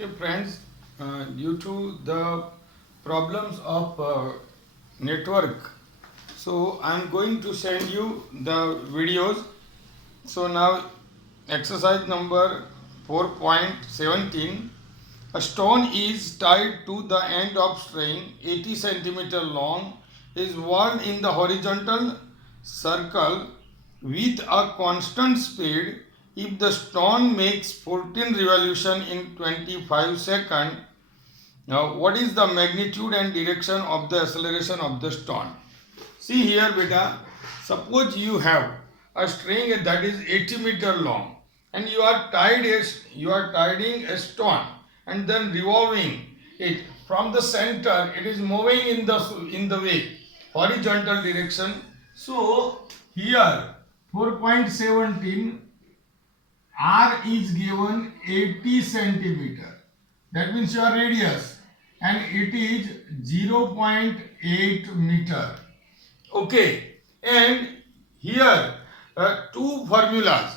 Okay, friends, due to the problems of network, so I'm going to send you the videos. So now, exercise number 4.17. A stone is tied to the end of string 80 centimeter long, is whirled in the horizontal circle with a constant speed. If the stone makes 14 revolutions in 25 seconds, now what is the magnitude and direction of the acceleration of the stone? See here, beta. Suppose you have a string that is 80-meter long, and you are tying a stone and then revolving it from the center. It is moving in the way horizontal direction. So here 4.17 R is given 80 centimeter. That means your radius, and it is 0.8 meter. Okay, and here two formulas.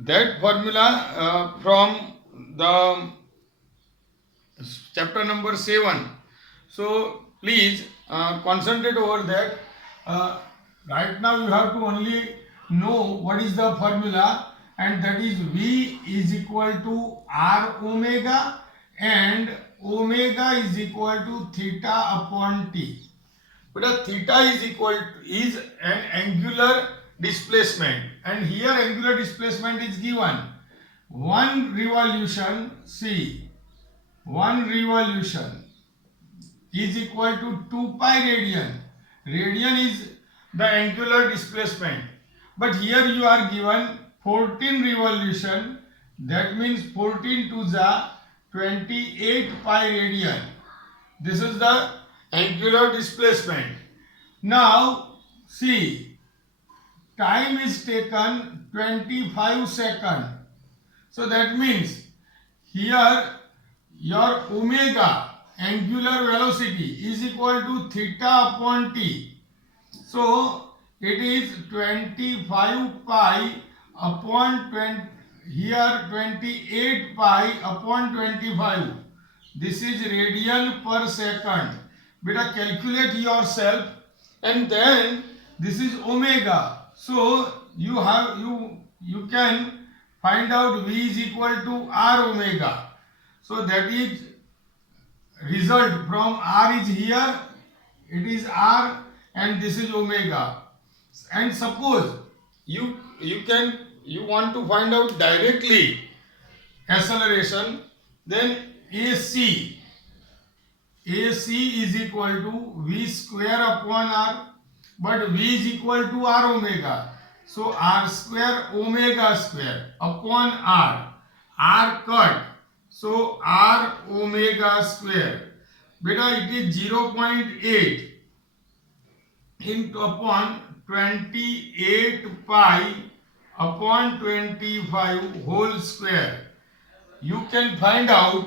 That formula from the chapter number 7. So please concentrate over that. Right now you have to only know what is the formula, and that is V is equal to R omega, and omega is equal to theta upon T. But a theta is an angular displacement, and here angular displacement is given. One revolution, see, one revolution is equal to 2 pi radian. Radian is the angular displacement. But here you are given 14 revolution. That means 14 to the 28 pi radian. This is the angular displacement. Now see, time is taken 25 seconds. So that means here your omega, angular velocity, is equal to theta upon t. So it is 25 pi upon 20, here 28 pi upon 25. This is radian per second. Beta, calculate yourself, and then this is omega. So you can find out V is equal to R omega. So that is result from R is here, it is R, and this is omega. And suppose you want to find out directly acceleration, then AC is equal to V square upon R, but V is equal to R omega. So R square omega square upon R cut. So R omega square. Beta, it is 0.8 into upon 28 pi upon 25 whole square. You can find out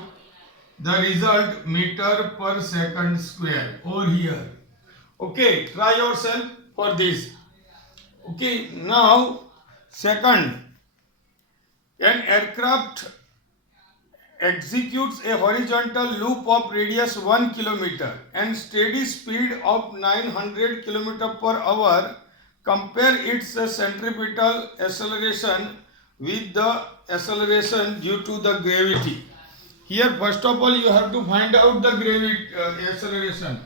the result meter per second square over here. Okay, try yourself for this. Okay, now second, an aircraft executes a horizontal loop of radius 1 kilometer and steady speed of 900 kilometer per hour. Compare its centripetal acceleration with the acceleration due to the gravity. Here first of all you have to find out the gravity acceleration.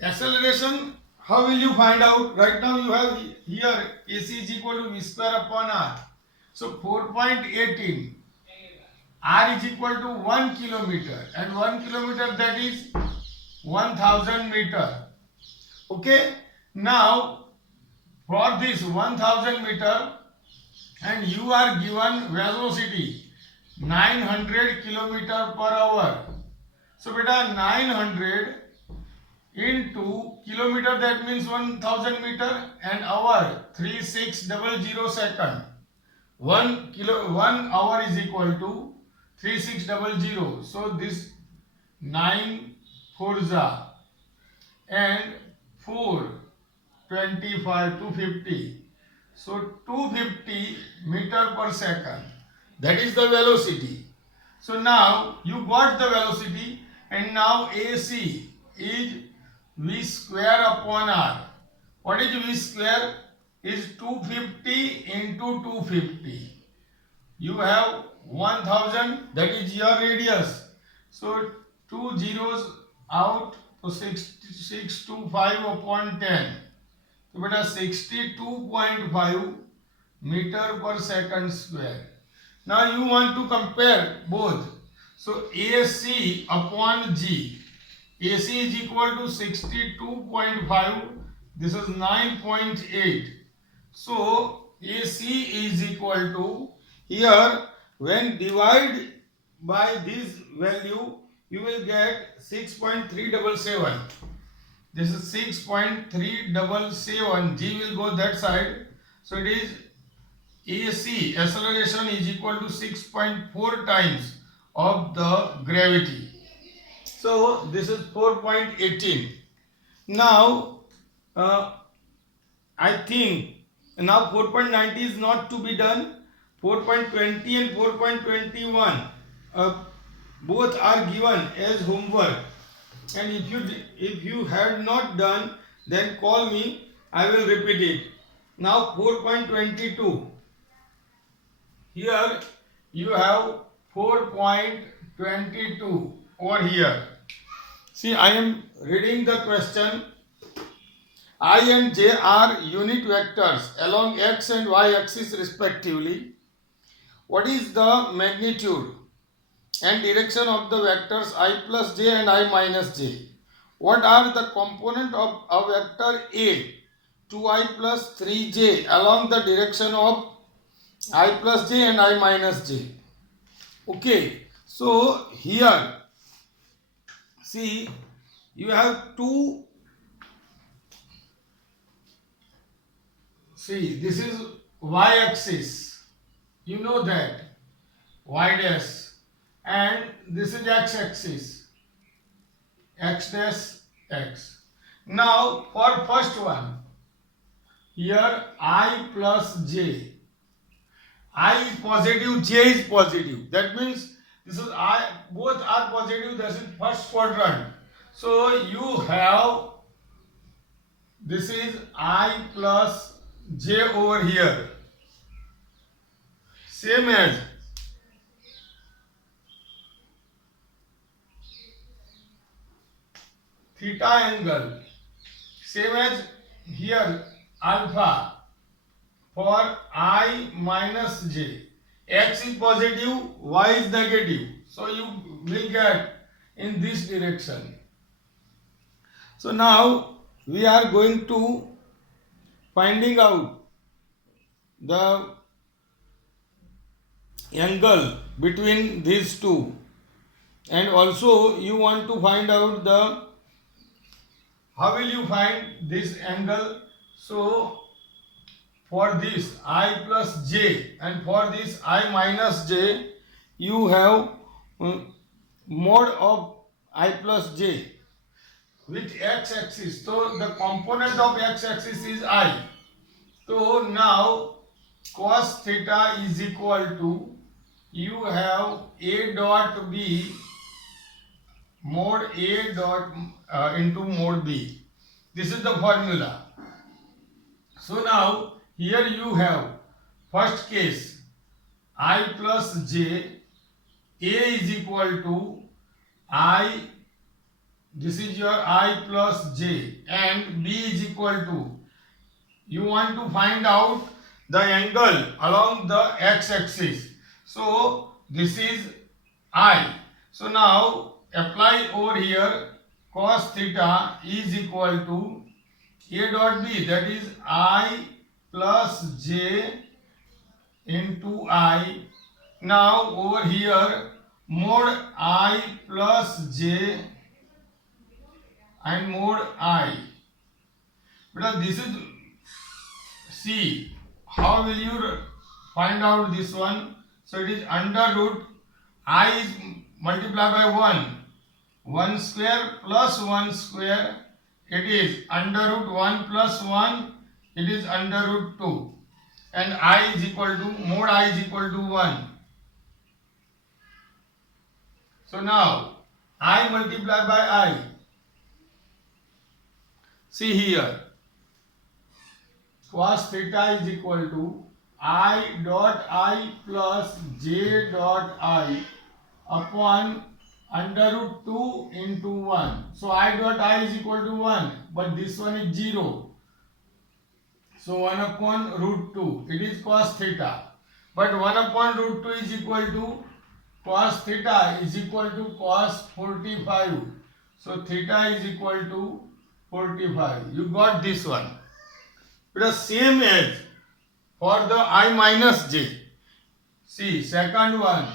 Acceleration, how will you find out? Right now you have here AC is equal to V square upon R. So 4.18. R is equal to 1 kilometer, and 1 kilometer, that is 1000 meter. Okay. Now for this 1000 meter, and you are given velocity 900 kilometer per hour. So beta, 900 into kilometer, that means 1000 meter, and hour 3600 second. 1 hour is equal to 3600. So this 9 4 and 4 25 250. So 250 meter per second. That is the velocity. So now you got the velocity, and now AC is V square upon R. What is V square? Is 250 into 250. You have 1000, that is your radius. So two zeros out, so 625 upon 10. So beta 62.5 meter per second square. Now you want to compare both. So AC upon G. AC is equal to 62.5. This is 9.8. So AC is equal to, here when divide by this value, you will get 6.377. This is 6.377. G will go that side. So it is AC, acceleration, is equal to 6.4 times of the gravity. So this is 4.18. Now I think now 4.90 is not to be done. 4.20 and 4.21 both are given as homework, and if you had not done, then call me, I will repeat it. Now 4.22, here you have 4.22 over here. See, I am reading the question. I and j are unit vectors along x and y axis respectively. What is the magnitude and direction of the vectors I plus j and I minus j? What are the component of a vector A 2i plus 3j along the direction of I plus j and I minus j? Okay, so here see, you have two. See, this is y axis, you know that, y dash, and this is x axis, x dash x. Now for first one, here I plus j, I is positive, j is positive, that means this is I, both are positive, this is first quadrant. So you have, this is I plus j over here, same as theta angle, same as here alpha for I minus j. X is positive, y is negative, so you will get in this direction. So now we are going to finding out the angle between these two, and also you want to find out the, how will you find this angle? So for this I plus j and for this I minus j, you have mod of I plus j with x axis. So the component of x axis is I. So now cos theta is equal to, you have a dot b mod a dot into mod b. This is the formula. So now here you have first case I plus j, a is equal to I, this is your I plus j, and b is equal to, you want to find out the angle along the x axis. So this is I. So now apply over here, cos theta is equal to a dot b, that is I plus j into I. Now over here mod I plus j and mod I. But this is, see, how will you find out this one? So it is under root, I is multiplied by 1 square plus 1 square, it is under root 1 plus 1, it is under root 2. and I is equal to mod I is equal to 1. So now I multiply by I. See here, cos theta is equal to I dot I plus j dot I upon under root 2 into 1. So I dot I is equal to 1, but this one is 0. So 1 upon root 2, it is cos theta. But 1 upon root 2 is equal to cos theta is equal to cos 45. So theta is equal to 45. You got this one. It is same as for the I minus j. See, second one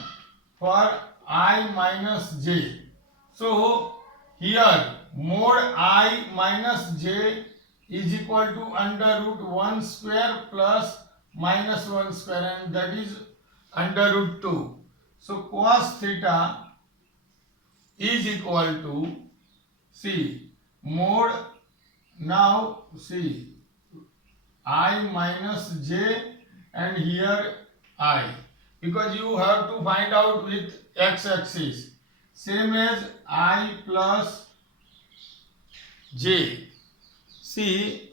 for I minus j. So here mod I minus j is equal to under root 1 square plus minus 1 square, and that is under root 2. So cos theta is equal to, see, mod, now see, I minus j and here I, because you have to find out with x-axis, same as I plus j. See,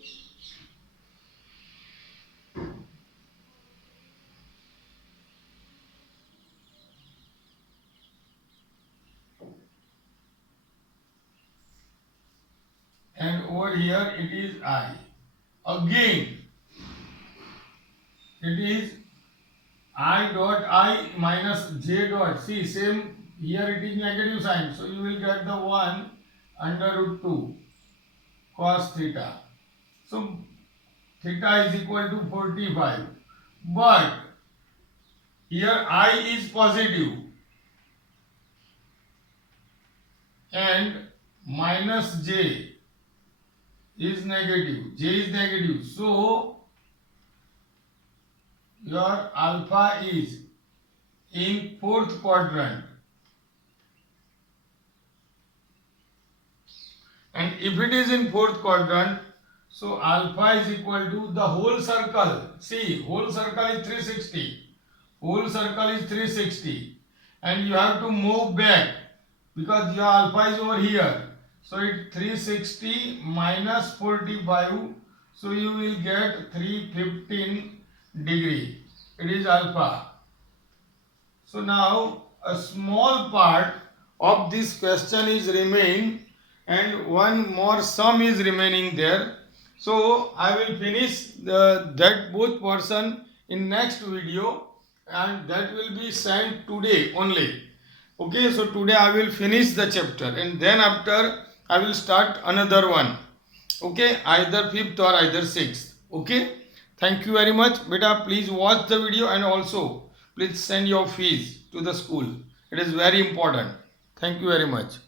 and over here it is I. Again, it is I dot I minus j dot. See, same here it is negative sign. So you will get the 1 under root 2 cos theta. So theta is equal to 45. But here I is positive and minus j is negative. J is negative. So your alpha is in fourth quadrant. And if it is in fourth quadrant, so alpha is equal to the whole circle. See, whole circle is 360. Whole circle is 360. And you have to move back because your alpha is over here. So it's 360 minus 45. So you will get 315 degree. It is alpha. So now a small part of this question is remain, and one more sum is remaining there. So I will finish that both portion in next video, and that will be sent today only. Okay, so today I will finish the chapter, and then after I will start another one. Okay, either 5th or either 6th. Okay, thank you very much. Beta, please watch the video and also please send your fees to the school. It is very important. Thank you very much.